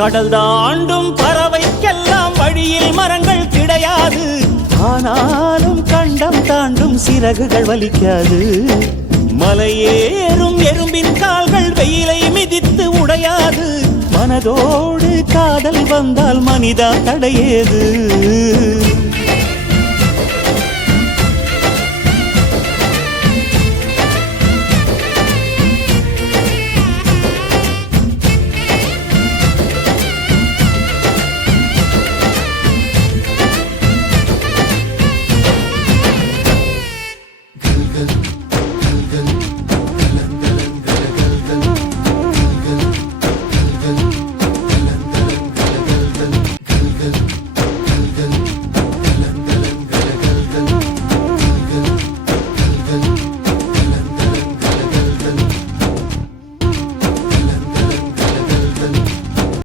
கடல் தாண்டும் பறவைக்கெல்லாம் வழியில் மரங்கள் கிடையாது. ஆனாலும் கண்டம் தாண்டும் சிறகுகள் வலிக்காது. மலையேறும் எறும்பின் கால்கள் வெயிலை மிதித்து உடையாது. மனதோடு காதல் வந்தால் மனிதா தடையேது.